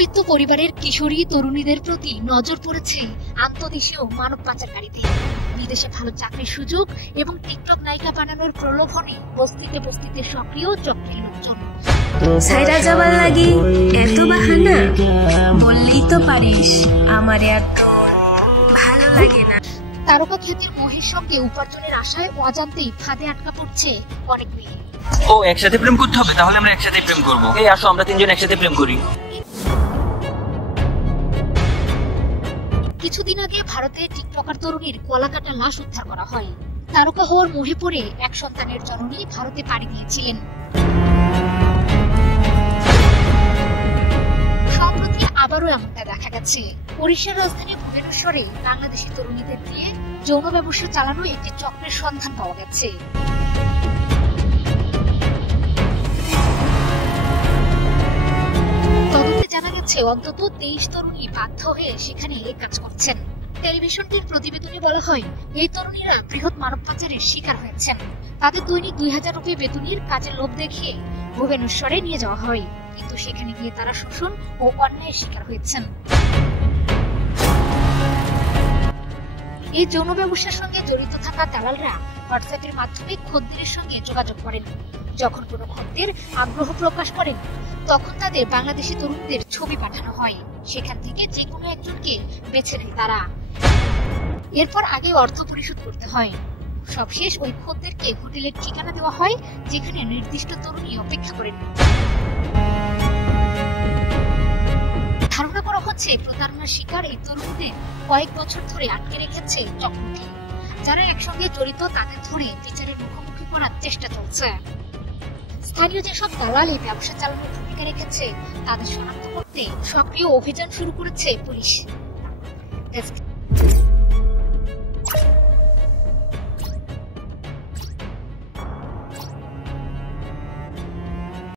মধ্যবিত্ত পরিবারের কিশোরী তরুণীদের প্রতি নজর পড়েছে আন্তদেশীয় মানব পাচারকারীদের। বিদেশে ভালো চাকরির সুযোগ এবং টিকটক নায়িকা বানানোর প্রলোভনে বস্তিতে বস্তিতে সক্রিয় চক্রের লোকজন। ছাইরা যাবার লাগি এত বাহানা, বললেই তো পারিস আমারে আর তো ভালো লাগে না। তারকা খ্যাতির মোহের সঙ্গে উপার্জনের আশায় অজান্তেই ফাঁদে আটকা পড়ছে অনেক মেয়ে। ও একসাথে প্রেম করতে হবে, তাহলে আমরা একসাথে প্রেম করবো। এই আসো আমরা তিনজন একসাথে প্রেম করি। কিছুদিন আগে ভারতে টিকটকার তরুণীর গলাকাটা লাশ উদ্ধার করা হয়। তারকা হওয়ার মোহে পড়ে এক সন্তানের জননী ভারতে পাড়ি দিয়েছিলেন। সম্প্রতি আবারও এমনটা দেখা গেছে। ওড়িশার রাজধানী ভুবনেশ্বরে বাংলাদেশি তরুণীদের দিয়ে যৌন ব্যবসা চালানো একটি চক্রের সন্ধান পাওয়া গেছে। তদন্তে জানা গেছে অন্তত 23 তরুণী বাধ্য হয়ে সেখানে কাজ করছেন। টেলিভিশনটির প্রতিবেদনে বলা হয়, এই তরুণীরা বৃহৎ মানব পাচারের শিকার হয়েছেন। তাদের দৈনিক 2000 রুপি বেতনের কাজের লোভ দেখিয়ে ভুবনেশ্বরে নিয়ে যাওয়া হয়, কিন্তু সেখানে গিয়ে তারা শোষণ ও অন্যায়ের শিকার হয়েছেন। এই যৌন ব্যবসার সঙ্গে জড়িত থাকা দালালরা হোয়াটসঅ্যাপের মাধ্যমে খদ্দেরের সঙ্গে যোগাযোগ করেন। যখন কোনো খদ্দের আগ্রহ প্রকাশ করেন, তখন তাদের বাংলাদেশি তরুণদের ছবি পাঠানো হয়। সেখান থেকে যে কোনো একজনকে বেছে নেয় তারা। এরপর আগে অর্থ পরিশোধ করতে হয়। সবশেষ ওই খদ্দেরকে হোটেলের ঠিকানা দেওয়া হয়, যেখানে নির্দিষ্ট তরুণী অপেক্ষা করেন। ধারণা করা হচ্ছে প্রতারণার শিকার এই তরুণদের কয়েক বছর ধরে আটকে রেখেছে চক্রটি। যারা একসঙ্গে জড়িত তাদের ধরে বিচারের মুখোমুখি করার চেষ্টা চলছে। স্থানীয় যেসব দালাল এই ব্যবসা চালানোর ভূমিকা রেখেছে তাদের শনাক্ত করতে সক্রিয় অভিযান শুরু করেছে পুলিশ।